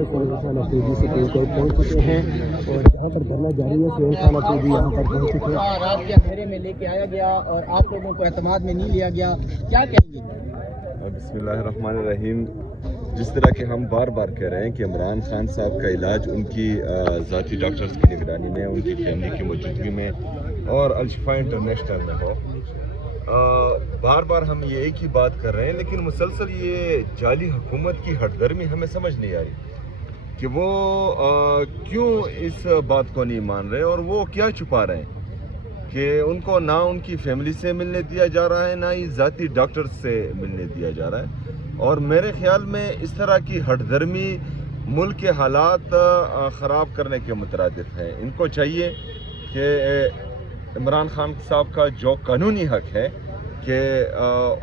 Supreme court پہنچ چکے ہیں اور یہاں پر دھرنا جاری ہے. سہیل خان افریدی یہاں پر پہنچ چکے ہیں. رات کے اندھیرے میں لے کے آیا گیا اور آپ لوگوں کو اعتماد میں نہیں لیا گیا, کیا کہیں گے؟ بسم اللہ الرحمن الرحیم. جس طرح کہ ہم بار بار کہہ رہے ہیں کہ عمران خان صاحب کا علاج ان کی ذاتی ڈاکٹرز کی نگرانی میں, ان کی فیملی کی موجودگی میں اور الشفا انٹرنیشنل میں ہو. بار بار ہم یہ ایک ہی بات کر رہے ہیں, لیکن مسلسل یہ جعلی حکومت کی ہٹ درمی ہمیں سمجھ نہیں آ رہی کہ وہ کیوں اس بات کو نہیں مان رہے اور وہ کیا چھپا رہے ہیں کہ ان کو نہ ان کی فیملی سے ملنے دیا جا رہا ہے, نہ ہی ذاتی ڈاکٹر سے ملنے دیا جا رہا ہے. اور میرے خیال میں اس طرح کی ہٹ درمی ملک کے حالات خراب کرنے کے مترادف ہیں. ان کو چاہیے کہ عمران خان صاحب کا جو قانونی حق ہے کہ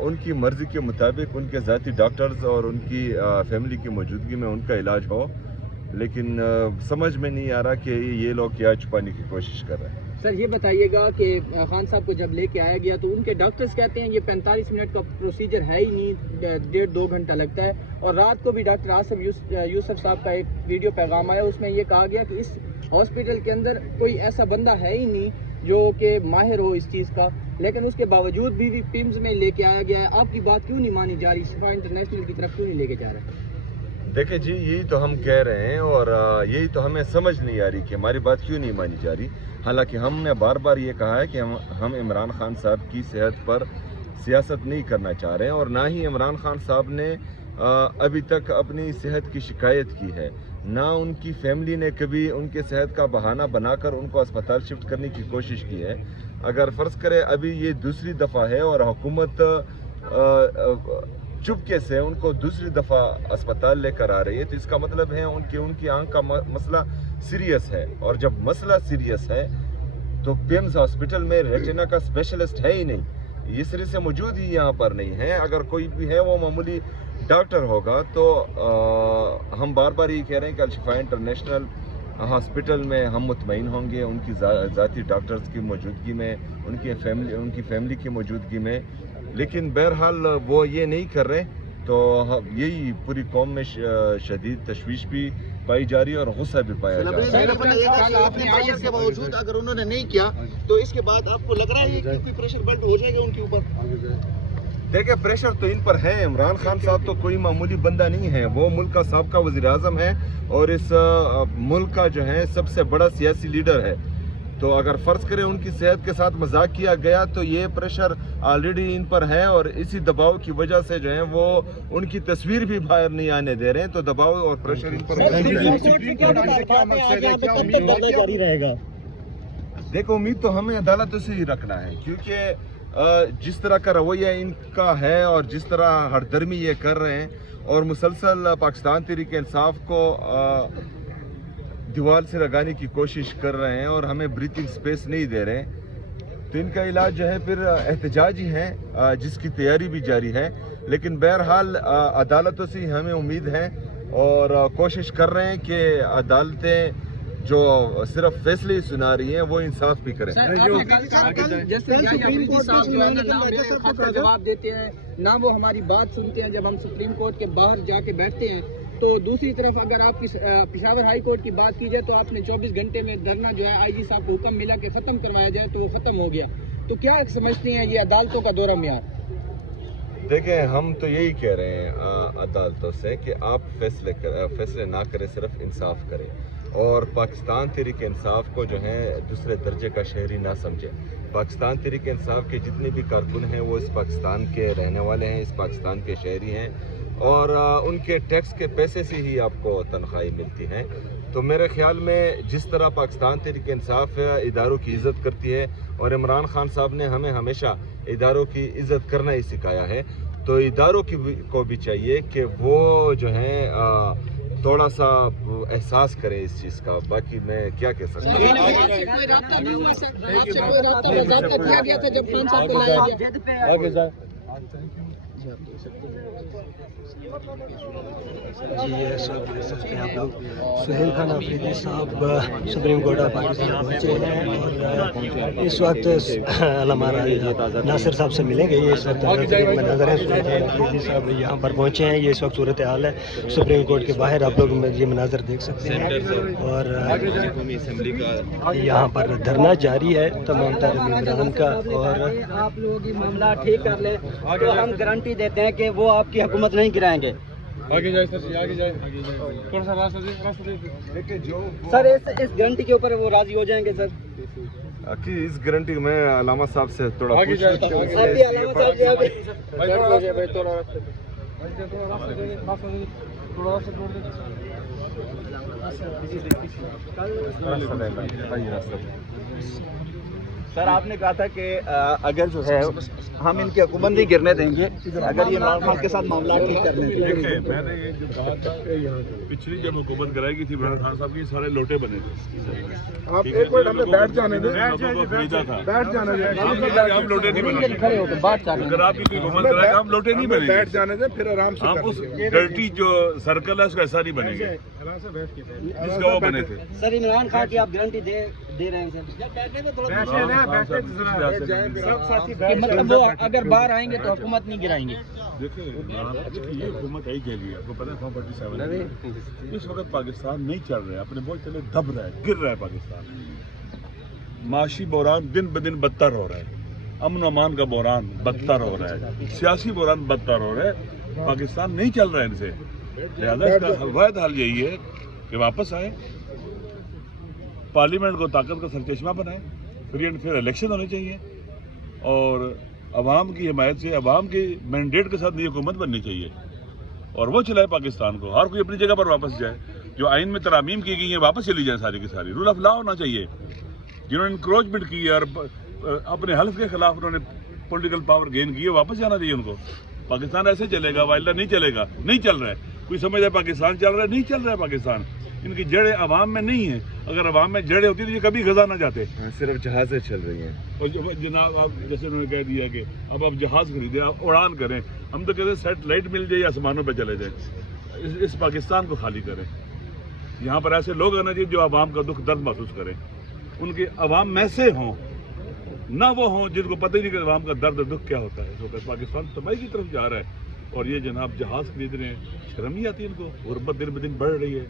ان کی مرضی کے مطابق ان کے ذاتی ڈاکٹرز اور ان کی فیملی کی موجودگی میں ان کا علاج ہو, لیکن سمجھ میں نہیں آ رہا کہ یہ لوگ کیا چھپانے کی کوشش کر رہے ہیں. سر یہ بتائیے گا کہ خان صاحب کو جب لے کے آیا گیا تو ان کے ڈاکٹرز کہتے ہیں یہ 45 منٹ کا پروسیجر ہے ہی نہیں, 1.5-2 گھنٹہ لگتا ہے. اور رات کو بھی ڈاکٹر آصف یوسف صاحب کا ایک ویڈیو پیغام آیا, اس میں یہ کہا گیا کہ اس ہاسپٹل کے اندر کوئی ایسا بندہ ہے ہی نہیں جو کہ ماہر ہو اس چیز کا, لیکن اس کے باوجود بھی پیمز میں لے کے آیا گیا ہے. آپ کی بات کیوں نہیں مانی جا رہی, الشفا انٹرنیشنل کی طرف کیوں نہیں لے کے جا رہے ہیں؟ دیکھیں جی, یہی تو ہم کہہ رہے ہیں اور یہی تو ہمیں سمجھ نہیں آ رہی کہ ہماری بات کیوں نہیں مانی جا رہی. حالانکہ ہم نے بار بار یہ کہا ہے کہ ہم عمران خان صاحب کی صحت پر سیاست نہیں کرنا چاہ رہے ہیں, اور نہ ہی عمران خان صاحب نے ابھی تک اپنی صحت کی شکایت کی ہے, نہ ان کی فیملی نے کبھی ان کے صحت کا بہانہ بنا کر ان کو اسپتال شفٹ کرنے کی کوشش کی ہے. اگر فرض کرے ابھی یہ دوسری دفعہ ہے اور حکومت چپکے سے ان کو دوسری دفعہ اسپتال لے کر آ رہی ہے, تو اس کا مطلب ہے ان کی آنکھ کا مسئلہ سیریس ہے. اور جب مسئلہ سیریس ہے تو پیمز ہاسپٹل میں ریٹینا کا اسپیشلسٹ ہے ہی نہیں, یہ سرے سے موجود ہی یہاں پر نہیں ہے. اگر کوئی بھی ہے وہ معمولی ڈاکٹر ہوگا. تو ہم بار بار یہ کہہ رہے ہیں کہ الشفا انٹرنیشنل ہاسپٹل میں ہم مطمئن ہوں گے ان کی ذاتی ڈاکٹرز کی موجودگی میں, ان کی فیملی کی موجودگی میں, لیکن بہرحال وہ یہ نہیں کر رہے. تو یہی پوری قوم میں شدید تشویش بھی پائی جا رہی ہے اور غصہ بھی پایا جا رہا ہے. کے باوجود اگر انہوں نے نہیں کیا تو اس کے بعد آپ کو لگ رہا ہے کہ کوئی پریشر بلٹ ہو جائے گا ان کے اوپر؟ دیکھیں پریشر تو ان پر ہے. عمران خان صاحب تو کوئی معمولی بندہ نہیں ہے, وہ ملک کا سابقہ وزیر اعظم ہے اور اس ملک کا جو ہے سب سے بڑا سیاسی لیڈر ہے. تو اگر فرض کریں ان کی صحت کے ساتھ مذاق کیا گیا تو یہ پریشر آلریڈی ان پر ہے, اور اسی دباؤ کی وجہ سے جو ہے وہ ان کی تصویر بھی باہر نہیں آنے دے رہے ہیں. تو دباؤ اور پریشر ان پر دیکھو, امید تو ہمیں عدالتوں سے ہی رکھنا ہے, کیونکہ جس طرح کا رویہ ان کا ہے اور جس طرح ہر درمی یہ کر رہے ہیں اور مسلسل پاکستان تحریک انصاف کو دیوار سے لگانے کی کوشش کر رہے ہیں اور ہمیں بریتھنگ سپیس نہیں دے رہے, تو ان کا علاج جو ہے پھر احتجاج ہی ہے, جس کی تیاری بھی جاری ہے. لیکن بہرحال عدالتوں سے ہی ہمیں امید ہے اور کوشش کر رہے ہیں کہ عدالتیں جو صرف فیصلے ہی سنا رہی ہیں وہ انصاف بھی کریں. جواب دیتے ہیں نہ وہ ہماری بات سنتے ہیں جب ہم سپریم کورٹ کے باہر جا کے بیٹھتے ہیں. تو دوسری طرف اگر آپ پشاور ہائی کورٹ کی بات کی جائے تو آپ نے 24 گھنٹے میں دھرنا جو ہے آئی جی صاحب کو حکم ملا کہ ختم کروایا جائے تو وہ ختم ہو گیا. تو کیا سمجھتی ہیں یہ عدالتوں کا دورہ معیار؟ دیکھیں ہم تو یہی کہہ رہے ہیں عدالتوں سے کہ آپ فیصلے نہ کریں, صرف انصاف کریں, اور پاکستان تحریک انصاف کو جو ہے دوسرے درجے کا شہری نہ سمجھیں. پاکستان تحریک انصاف کے جتنے بھی کارکن ہیں وہ اس پاکستان کے رہنے والے ہیں, اس پاکستان کے شہری ہیں, اور ان کے ٹیکس کے پیسے سے ہی آپ کو تنخواہیں ملتی ہیں. تو میرے خیال میں جس طرح پاکستان تحریک انصاف اداروں کی عزت کرتی ہے, اور عمران خان صاحب نے ہمیں ہمیشہ اداروں کی عزت کرنا ہی سکھایا ہے, تو اداروں کو بھی چاہیے کہ وہ جو ہے تھوڑا سا احساس کریں اس چیز کا. باقی میں کیا کہہ سکتا ہوں. جی یہ سب دیکھ سکتے ہیں آپ لوگ سہیل خان آفریدی صاحب سپریم کورٹ آف پاکستان پہنچے ہیں اور اس وقت علامہ ناصر صاحب سے ملیں گے. یہ اس وقت مناظر ہے سہیل آفریدی صاحب یہاں پر پہنچے ہیں. یہ اس وقت صورتحال ہے سپریم کورٹ کے باہر, آپ لوگ یہ مناظر دیکھ سکتے ہیں. اور یہاں پر دھرنا جاری ہے تمام تر ممبران کا. اور آپ لوگ یہ معاملہ ٹھیک کر لیں تو ہم گارنٹی دیتے ہیں کہ وہ آپ کی حکومت نہیں گرائیں گے. آگے جائے سر, آگے جائے تھوڑا سا راستہ دے. سر اس گارنٹی کے اوپر وہ راضی ہو جائیں گے سر. اس گارنٹی میں علامہ صاحب سے تھوڑا آگے جائے آپ بھی علامہ صاحب جی ابھی سر آپ نے کہا تھا کہ اگر جو ہے ہم ان کی حکومت نہیں گرنے دیں گے اگر یہ عمران خان کے ساتھ معاملات ٹھیک کر لیں. دیکھیں میں نے یہ جو کہا تھا پچھلی جب حکومت کرائی گئی تھی عمران خان صاحب کی سارے لوٹے بنے تھے. آپ ایک منٹ ہمیں بیٹھ جانے دیں, بیٹھ جانے دیں. ہم لوٹے نہیں بنے. اگر آپ کی کوئی حکومت کرائے گا ہم لوٹے نہیں بنے, بیٹھ جانے دیں پھر آرام سے. ہم اس ڈرٹی جو سرکل ہے اس کا ایسا نہیں بنے گے جس کا وہ بنے تھے. سر عمران خان کی آپ گارنٹی دے رہے ہیں سر. مطلب وہ اگر باہر آئیں گے تو حکومت نہیں گرائیں گے. دیکھیں یہ حکومت ہے کے لیے آپ کو پتا ہے 47 اس وقت پاکستان نہیں چل رہا ہے, اپنے بول چلے دب رہا ہے, گر رہا ہے پاکستان. معاشی بحران دن بدن بدتر ہو رہا ہے, امن و امان کا بحران بدتر ہو رہا ہے, سیاسی بحران بدتر ہو رہا ہے. پاکستان نہیں چل رہا ہے ان سے. لہٰذا اس کا واحد حل یہی ہے کہ واپس آئے, پارلیمنٹ کو طاقت کا سرچشمہ بنائے, فری اینڈ فیئر الیکشن ہونے چاہیے اور عوام کی حمایت سے عوام کے مینڈیٹ کے ساتھ نئی حکومت بننی چاہیے اور وہ چلائے پاکستان کو. ہر کوئی اپنی جگہ پر واپس جائے. جو آئین میں ترامیم کی گئی ہیں واپس چلی جائیں ساری کی ساری. رول آف لا ہونا چاہیے. جنہوں نے انکروچمنٹ کی اور اپنے حلف کے خلاف انہوں نے پولیٹیکل پاور گین کی ہے واپس جانا چاہیے ان کو. پاکستان ایسے چلے گا وائلڈ نہیں چلے گا, نہیں چل رہا ہے. کوئی سمجھ ہے پاکستان چل رہا ہے, نہیں چل رہا ہے پاکستان. ان کی جڑیں عوام میں نہیں ہیں. اگر عوام میں جڑیں ہوتی تو یہ کبھی غزہ نہ جاتے. صرف جہازیں چل رہی ہیں. اور جناب آپ جیسے انہوں نے کہہ دیا کہ اب آپ جہاز خریدیں, آپ اڑان کریں. ہم تو کہتے ہیں سیٹلائٹ مل جائے یا آسمانوں پہ چلے جائیں. اس پاکستان کو خالی کریں. یہاں پر ایسے لوگ آنا چاہیے جو عوام کا دکھ درد محسوس کریں. ان کے عوام میں سے ہوں, نہ وہ ہوں جن کو پتہ ہی نہیں کہ عوام کا درد دکھ کیا ہوتا ہے. تو پاکستان تباہی کی طرف جا رہا ہے. اور یہ جناب جہاز خرید رہے ہیں, شرم نہیں آتی ان کو. غربت دن بدن بڑھ رہی ہے,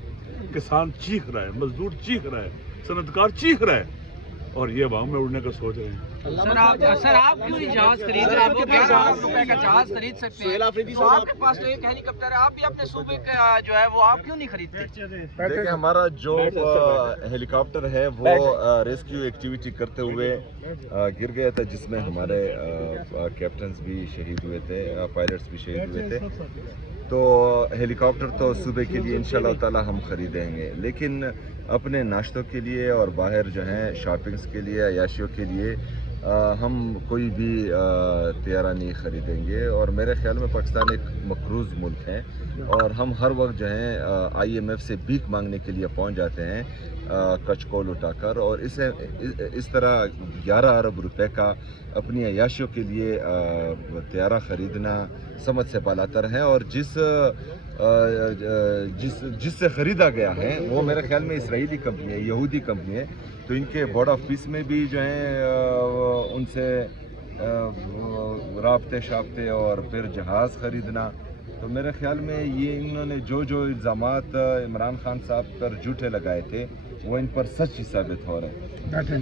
کسان چیخ رہا ہے, مزدور چیخ رہا ہے, صنعت کار چیخ رہا ہے, اور یہ عوام میں اڑنے کا سوچ رہے ہیں. سر آپ کیوں نہیں جہاز خرید رہے ہیں؟ وہ 11 روپے کا جہاز خرید سکتے ہیں. تو آپ کے پاس تو ایک ہیلی کاپٹر ہے, آپ بھی اپنے صوبے کا جو ہے وہ آپ کیوں نہیں خریدتے؟ دیکھیں ہمارا جو ہیلی کاپٹر ہے وہ ریسکیو ایکٹیویٹی کرتے ہوئے گر گیا تھا, جس میں ہمارے کیپٹنز بھی شہید ہوئے تھے, پائلٹس بھی شہید ہوئے تھے. تو ہیلی کاپٹر تو صوبے کے لیے انشاءاللہ تعالی ہم خریدیں گے, لیکن اپنے ناشتوں کے لیے اور باہر جو ہیں شاپنگز کے لیے, عیاشیوں کے لیے ہم کوئی بھی طیارہ نہیں خریدیں گے. اور میرے خیال میں پاکستان ایک مقروض ملک ہے اور ہم ہر وقت جو ہیں IMF سے بھیک مانگنے کے لیے پہنچ جاتے ہیں کچ کول اٹھا کر, اور اس طرح 11 ارب روپے کا اپنی عیاشیوں کے لیے طیارہ خریدنا سمجھ سے بالاتر ہے. اور جس سے خریدا گیا ہے وہ میرے خیال میں اسرائیلی کمپنی ہے, یہودی کمپنی ہے. تو ان کے بورڈ آف پیس میں بھی جو ہیں ان سے رابطے شابطے اور پھر جہاز خریدنا. تو میرے خیال میں یہ انہوں نے جو الزامات عمران خان صاحب پر جھوٹے لگائے تھے وہ ان پر سچ ہی ثابت ہو رہے ہیں.